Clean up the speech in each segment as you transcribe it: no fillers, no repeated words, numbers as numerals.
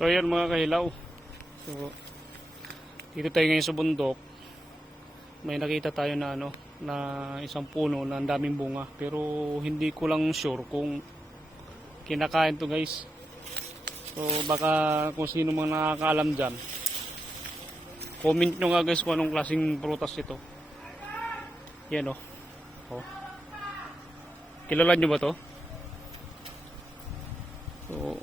So ayan mga kahilaw. So dito tayo ngayon sa bundok. May nakita tayo na na isang puno na ang daming bunga, pero hindi ko lang sure kung kinakain to, guys. So baka kung sino mang nakakaalam diyan, comment nyo nga guys kung anong klaseng prutas ito. Yan oh. Kilala nyo ba to? So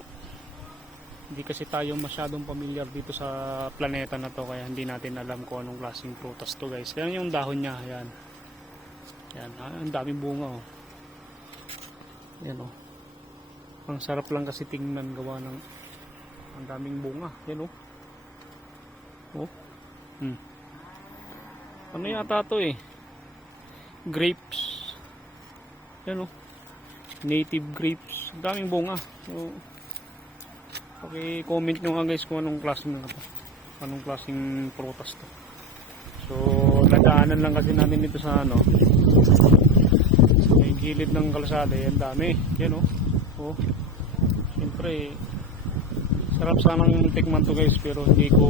hindi kasi tayo masyadong familiar dito sa planeta na to, kaya hindi natin alam kung anong klaseng prutas to, guys. Kaya yung dahon niya, yan. Yan, ang daming bunga oh. Yan oh. Ang sarap lang kasi tingnan, gawa ng ang daming bunga. Yan oh. Oh. Ano yata to eh? Grapes. Yan oh. Native grapes. Ang daming bunga. So okay, comment nyo nga guys kung anong klaseng anong klaseng prutas to. So nadaanan lang kasi natin dito sa sa may gilid ng kalsada. Yan dami. Yan oh. Siyempre sarap sanang tikman to guys, pero hindi ko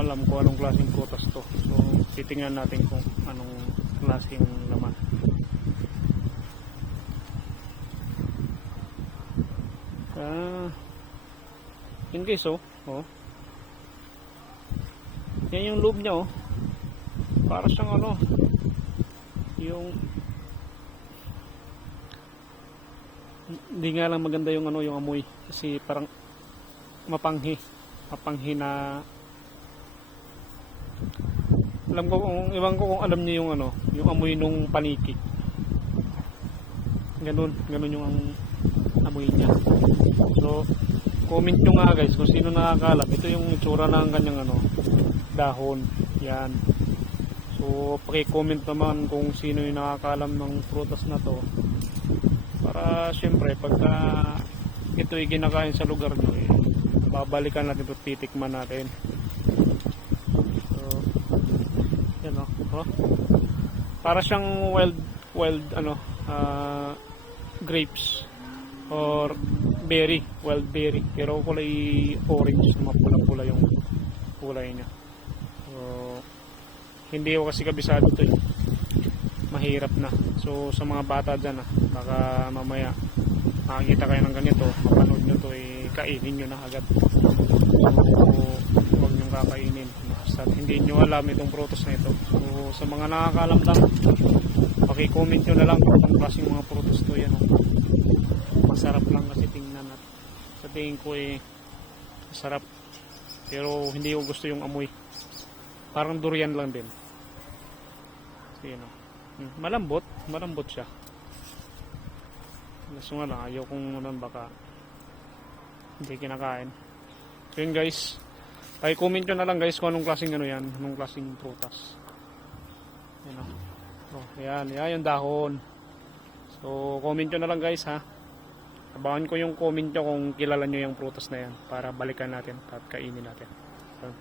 alam kung anong klaseng prutas to. So titingnan natin kung anong klaseng laman. Yun guys oh. Yan yung loob niya oh. Para siyang yung hindi nga lang maganda yung yung amoy, kasi parang mapanghi na alam ko kung alam niyo yung yung amoy nung paniki. Ganun yung amoy niya. So comment nyo nga guys kung sino nakakalam. Ito yung itsura ng kanyang dahon. Yan. So paki-comment naman kung sino yung nakakalam ng prutas na to, para syempre pagka ito ay kinakain sa lugar nyo, babalikan natin ito, titikman natin. So yan oh. Para siyang wild grapes or wild berry, pero kulay orange, mapula-pula yung kulay niya. So hindi ko kasi kabisado to eh. Mahirap na. So sa mga bata dyan baka mamaya makakita kayo ng ganito, mapanood nyo to kainin nyo na agad. So huwag nyo kakainin basta hindi nyo alam itong prutas na ito. So sa mga nakakaalam lang, paki-comment nyo na lang kung anong klaseng mga prutas to. Yan masarap lang kasi tingnan at sa tingin ko masarap, pero hindi ko gusto yung amoy. Parang durian lang din. So yun malambot siya. Gusto nga lang, ayaw kong baka hindi kinakain. So yun guys, comment nyo na lang guys kung anong klaseng anong klaseng prutas. Yan yan yung dahon. So comment nyo na lang guys ha. Abangan ko yung comment nyo kung kilala nyo yung prutas na yan, para balikan natin at kainin natin. So,